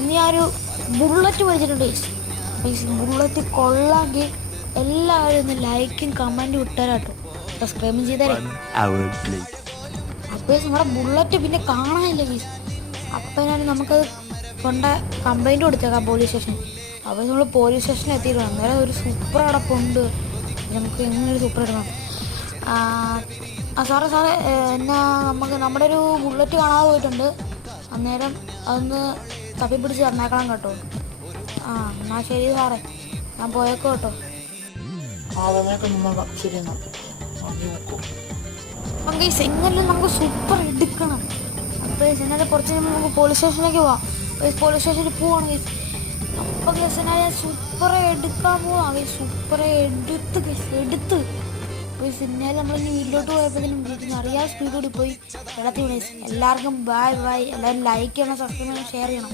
ഇനി ആ ഒരു ബുള്ളറ്റ് മേടിച്ചിട്ടുണ്ട് ഗൈസ്. ബുള്ളറ്റ് കൊള്ളാമെങ്കിൽ എല്ലാവരും ഒന്ന് ലൈക്കും കമൻറ്റും ഇട്ടാലാട്ടോ, സബ്സ്ക്രൈബും ചെയ്താലേ. അപ്പോൾ നമ്മുടെ ബുള്ളറ്റ് പിന്നെ കാണാനില്ല ഗൈസ്. അപ്പം നമുക്കത് കൊണ്ട് കംപ്ലൈൻറ്റ് കൊടുത്തേക്കാം പോലീസ് സ്റ്റേഷനിൽ. അപ്പോൾ നമ്മൾ പോലീസ് സ്റ്റേഷനിൽ എത്തിയിട്ടുണ്ട്. അന്നേരം ഒരു സൂപ്പർ അടപ്പുണ്ട്, നമുക്ക് എങ്ങനെയൊരു സൂപ്പർ എടുക്കണം. സാറേ എന്നാ നമ്മുടെ ഒരു ബുള്ളറ്റ് കാണാതെ പോയിട്ടുണ്ട്. അന്നേരം അതൊന്ന് തപ്പിപ്പിടിച്ച് തന്നേക്കണം കേട്ടോ. എന്നാൽ ശരി സാറേ, ഞാൻ പോയേക്കോ കേട്ടോ. ശരി എങ്ങനെ നമുക്ക് സൂപ്പർ എടുക്കണം. അപ്പോൾ എന്നാലും കുറച്ച് നമുക്ക് പോലീസ് സ്റ്റേഷനിലേക്ക് പോവാം. പോലീസ് സ്റ്റേഷനിൽ പോവാണ് ഗൈസ്. അപ്പോൾ ഗൈസ് എന്നാൽ ഞാൻ സൂപ്പർ എടുക്കാൻ പോവാം ഗൈസ്. സൂപ്പർ എടുത്ത് ഗൈസ് എന്നാലും നമ്മളിനി വീട്ടിലോട്ട് പോയപ്പോഴത്തേനും വീട്ടിൽ നിന്ന് അറിയാതെ സ്പീഡ് കൂടി പോയി വെള്ളത്തിൽ ഗൈസ്. എല്ലാവർക്കും ബൈ. എല്ലാവരും ലൈക്ക് ചെയ്യണം, സബ്സ്ക്രൈബ് ചെയ്യണം, ഷെയർ ചെയ്യണം.